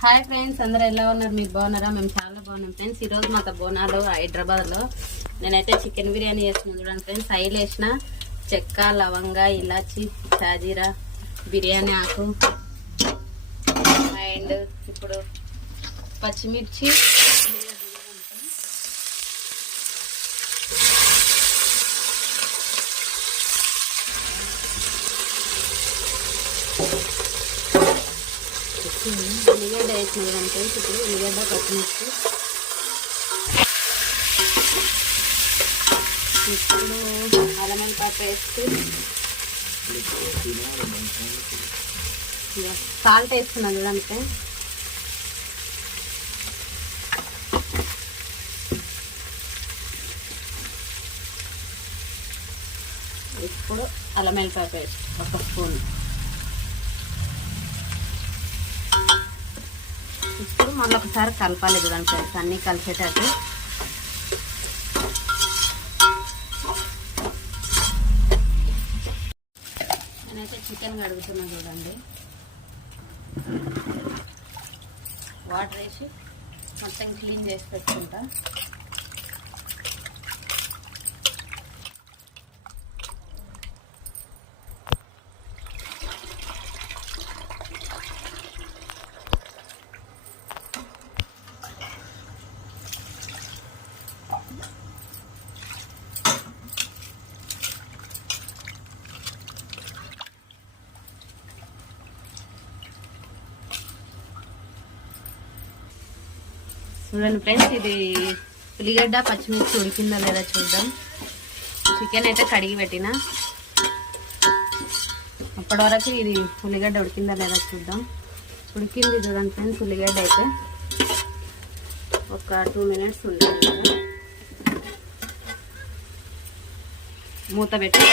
Hi friends, అందరూ ఎలా ఉన్నారు? మీరు బాగున్నారా? మేము చాలా బాగున్నాం ఫ్రెండ్స్. ఈరోజు మా బోనాలు హైదరాబాద్లో నేనైతే చికెన్ బిర్యానీ చేస్తున్నాను. చూడండి ఫ్రెండ్స్, ఆయిల్ వేసిన చెక్క, లవంగా, ఇలాచి, షాజీరా, బిర్యానీ ఆకు అండ్ ఇప్పుడు పచ్చిమిర్చి, ఉల్లిగడ్డ వేసిన చూడండి ఫ్రెండ్స్. ఇప్పుడు ఉల్లిగడ్డ, పచ్చిమిర్చి, ఇప్పుడు అల్లం వెల్లిపాయ పేస్ట్, సాల్ట్ వేస్తున్నాను చూడండి ఫ్రెండ్స్. ఇప్పుడు అల్లం వెల్లిపాయ పేస్ట్ ఒక స్పూన్. ఇప్పుడు మళ్ళీ ఒకసారి కలపాలి చూడండి ఫ్రెండ్స్, అన్నీ కలిసేటట్టు. నేనైతే చికెన్ కడుగుతున్నాను చూడండి. వాటర్ వేసి మొత్తం క్లీన్ చేసి పెట్టుకుంటా. చూడండి ఫ్రెండ్స్, ఇది ఉల్లిగడ్డ, పచ్చిమిర్చి ఉడికిందా లేదా చూద్దాం. చికెన్ అయితే కడిగి పెట్టిన, అప్పటి వరకు ఇది ఉల్లిగడ్డ ఉడికిందా లేదా చూద్దాం. ఉడికింది చూడండి ఫ్రెండ్స్. ఉల్లిగడ్డ అయితే ఒక 2 minutes ఉంటుంది. మూత పెట్టి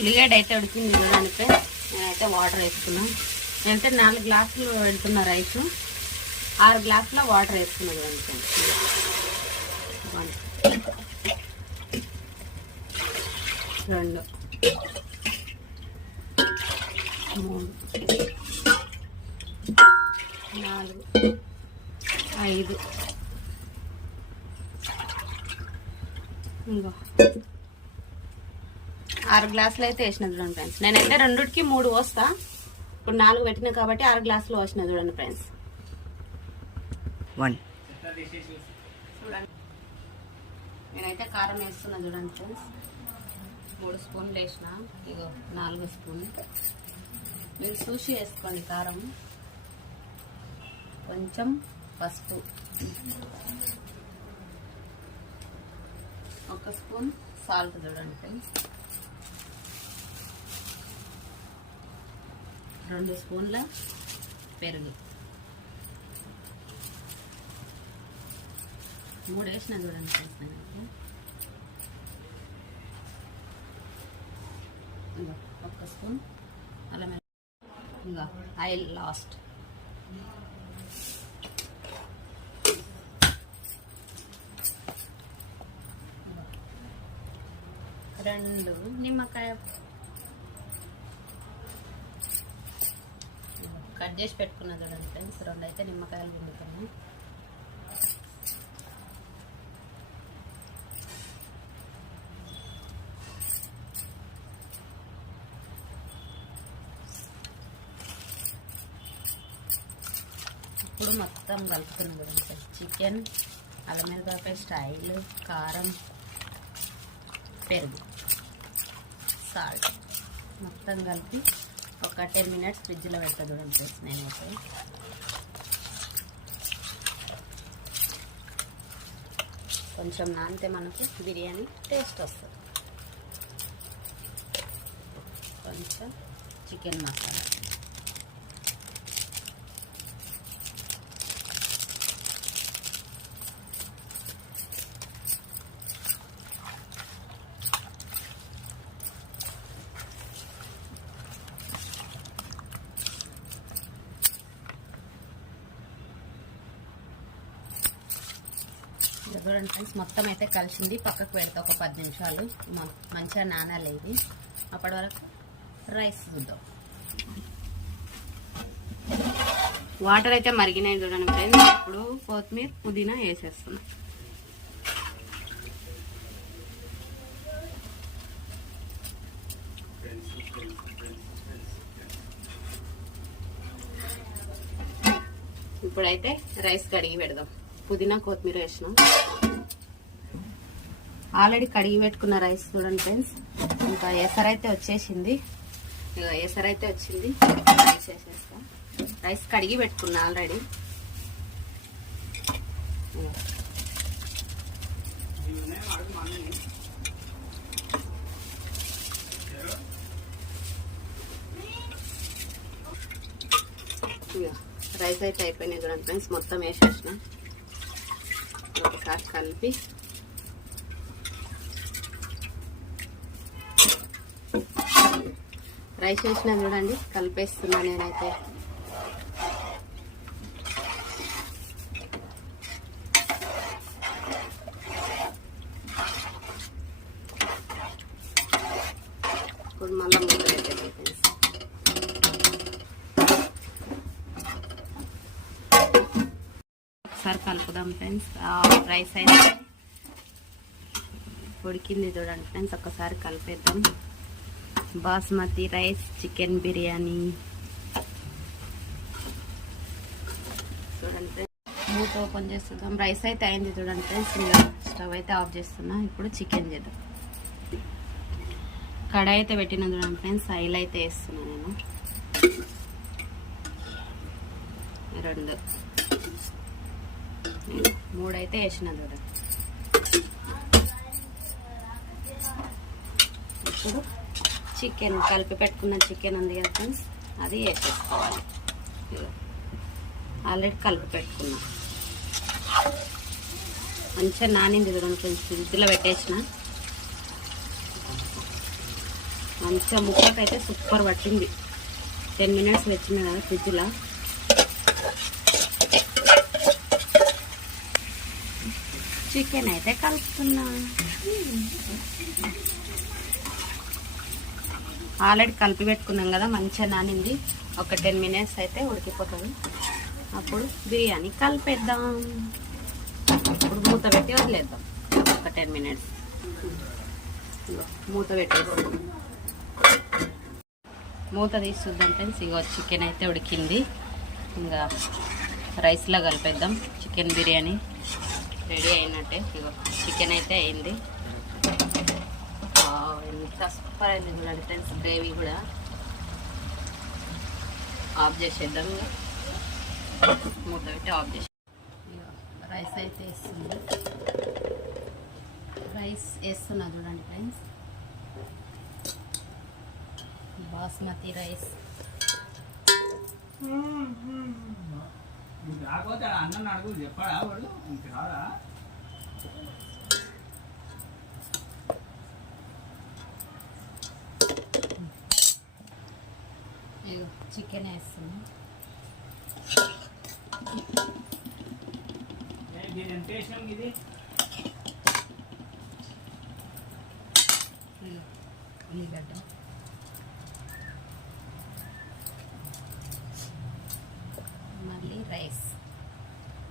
ఉల్లిగడ్డ అయితే ఉడికింది చూడండి ఫ్రెండ్స్. నేనైతే వాటర్ వేసుకున్నాను. నేనైతే 4 గ్లాసులు పెడుతున్నా రైస్, 6 గ్లాసుల వాటర్ వేసుకున్నది కొంచెం. 1 2 3 4 5 ఇంకో 6 గ్లాసులు అయితే వేసిన చూడండి ఫ్రెండ్స్. నేనైతే 2కి 3 పోస్తా. ఇప్పుడు 4 పెట్టినా కాబట్టి 6 గ్లాసులు పోసిన చూడండి ఫ్రెండ్స్. 1 చూడండి, నేనైతే కారం వేస్తున్నా చూడండి ఫ్రెండ్స్. 3 స్పూన్లు వేసిన, ఇగో 4 స్పూన్లు. మీరు చూసి వేసుకోండి కారం. కొంచెం పసుపు, 1 స్పూన్ సాల్ట్ చూడండి ఫ్రెండ్స్. 2 స్పూన్ల పెరుగు, 3 వేసిన చూడండి ఫ్రెండ్స్. ఇంకా 1 స్పూన్ అల్లం, ఇంకా ఆయిల్ లాస్ట్. రెండు నిమ్మకాయ కట్ చేసి పెట్టుకున్నా చూడండి ఫ్రెండ్స్. 2 అయితే నిమ్మకాయలు పిండుకున్నాం. ఇప్పుడు మొత్తం కలుపుతున్నాం కదండి. చికెన్, అల్లం వెల్లిపాయ పేస్ట్, ఆయిల్, కారం, పెరుగు, సాల్ట్ మొత్తం కలిపి ఒక 10 minutes ఫ్రిడ్జ్లో పెడతా చూడండి ఫ్రెండ్స్. నేనైతే కొంచెం నానితే మనకు బిర్యానీ టేస్ట్ వస్తుంది. కొంచెం చికెన్ మసాలా, చూడండి ఫ్రెండ్స్. మొత్తం అయితే కలిసింది. పక్కకు పెడతా ఒక 10 నిమిషాలు. మంచిగా నానాలి. అప్పటి వరకు రైస్ చూద్దాం. వాటర్ అయితే మరిగినాయి చూడండి ఫ్రెండ్స్. ఇప్పుడు కొత్తిమీర పుదీనా వేసేస్తున్నా. ఇప్పుడైతే రైస్ కడిగి పెడదాం. పుదీనా కొత్తిమీర వేసినాం. ఆల్రెడీ కడిగి పెట్టుకున్న రైస్ చూడండి ఫ్రెండ్స్. ఇంకా ఎసరైతే వచ్చేసింది. ఎసరైతే వచ్చింది. రైస్ వేసేస్తా. రైస్ కడిగి పెట్టుకున్నా ఆల్రెడీ. రైస్ అయితే అయిపోయినాయి చూడండి ఫ్రెండ్స్. మొత్తం వేసేసిన. ఒకసారి కలిపి రైస్ వేసిన చూడండి, కలిపేస్తున్నా నేనైతే. ఇప్పుడు మళ్ళీ మూత పెట్టేది ఫ్రెండ్స్. ఒకసారి కలుపుదాం ఫ్రెండ్స్. రైస్ అయితే ఉడికింది చూడండి ఫ్రెండ్స్. ఒకసారి కలిపేద్దాం. బాస్మతి రైస్ చికెన్ బిర్యానీ చూడండి ఫ్రెండ్స్. మూత ఓపెన్ చేస్తున్నాం. రైస్ అయితే అయింది చూడండి ఫ్రెండ్స్. ఇంకా స్టవ్ అయితే ఆఫ్ చేస్తున్నా. ఇప్పుడు చికెన్ చేద్దాం. కడాయి అయితే పెట్టిన చూడండి ఫ్రెండ్స్. ఆయిల్ అయితే వేస్తున్నా నేను. 2 3 అయితే వేసిన చూడండి. ఇప్పుడు చికెన్ కలిపి పెట్టుకున్న చికెన్ ఉంది కదా ఫ్రెండ్స్, అది వేసేసుకోవాలి. ఆల్రెడీ కలిపి పెట్టుకున్నా. మంచిగా నానింది చూడండి ఫ్రెండ్స్. ఫ్రిడ్జ్లో పెట్టేసిన. మంచిగా ముక్కకైతే సూపర్ పట్టింది. 10 మినిట్స్ వచ్చింది కదా ఫ్రిడ్జ్లో. చికెన్ అయితే కలుపుతున్నా. ఆల్రెడీ కలిపి పెట్టుకున్నాం కదా, మంచిగా నానింది. ఒక 10 మినిట్స్ అయితే ఉడికిపోతుంది. అప్పుడు బిర్యానీ కలిపేద్దాం. ఇప్పుడు మూత పెట్టి వదిలేద్దాం ఒక 10 మినిట్స్. మూత పెట్టేస్తాం. మూత తీసి చూద్దాం ఫ్రెండ్స్. ఇగో చికెన్ అయితే ఉడికింది. ఇంకా రైస్లో కలిపేద్దాం. చికెన్ బిర్యానీ రెడీ అయినట్టే. ఇగో చికెన్ అయితే అయింది. ఎంత సూపర్ అయింది చూడండి ఫ్రెండ్స్. గ్రేవీ కూడా ఆఫ్ చేసేద్దాం. మూత పెట్టి ఆఫ్ చేసి రైస్ అయితే వేస్తుంది. రైస్ వేస్తున్నా చూడండి ఫ్రెండ్స్. బాస్మతి రైస్. అన్నం అడుగు చెప్పాడా వాడు రాదా? చికెన్ వేస్తున్నా. ఇది ఉల్లిగడ్డ, మళ్ళీ రైస్.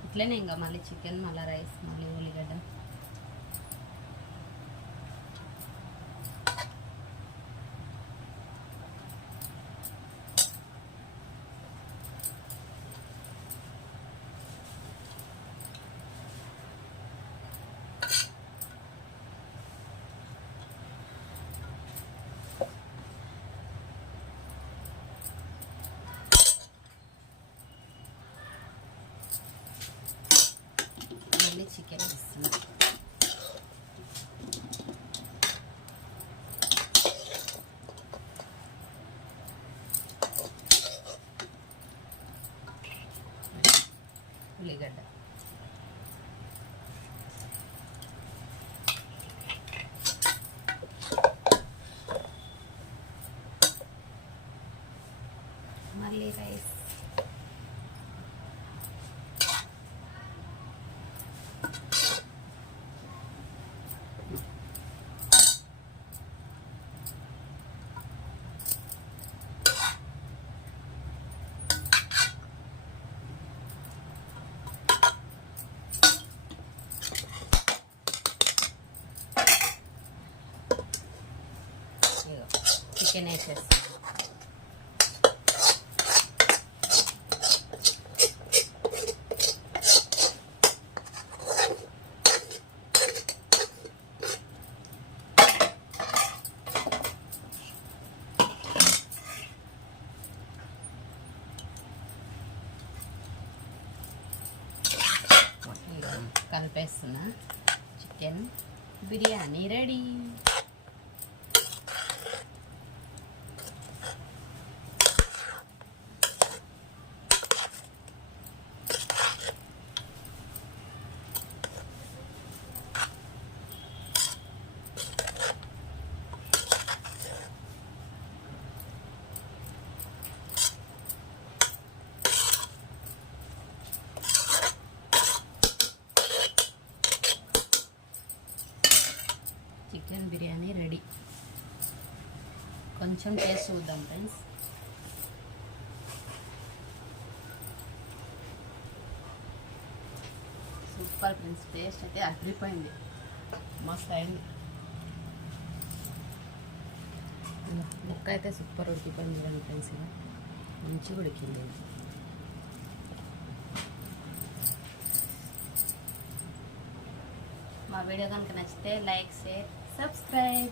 ఇట్లనే ఇంకా మళ్ళీ చికెన్, మళ్ళీ రైస్, మళ్ళీ ఉల్లిగడ్డ. మళ్ళీ చికెన్ వేస్తున్నా. ఉల్లిగడ్డ, మళ్ళీ రైస్. వేసేస్తాను. కలిపేస్తున్నా. Chicken biryani ready. Chicken biryani ready. కొంచెం టేస్ట్ చూద్దాం ఫ్రెండ్స్. సూపర్ ఫ్రెండ్స్, టేస్ట్ అయితే అదిరిపోయింది, మస్తు అయింది. ముక్క అయితే సూపర్ ఉడికిపోయింది చూడండి ఫ్రెండ్స్, ఇలా మంచిగా ఉడికింది. మా వీడియో కనుక నచ్చితే లైక్, షేర్, సబ్స్క్రైబ్.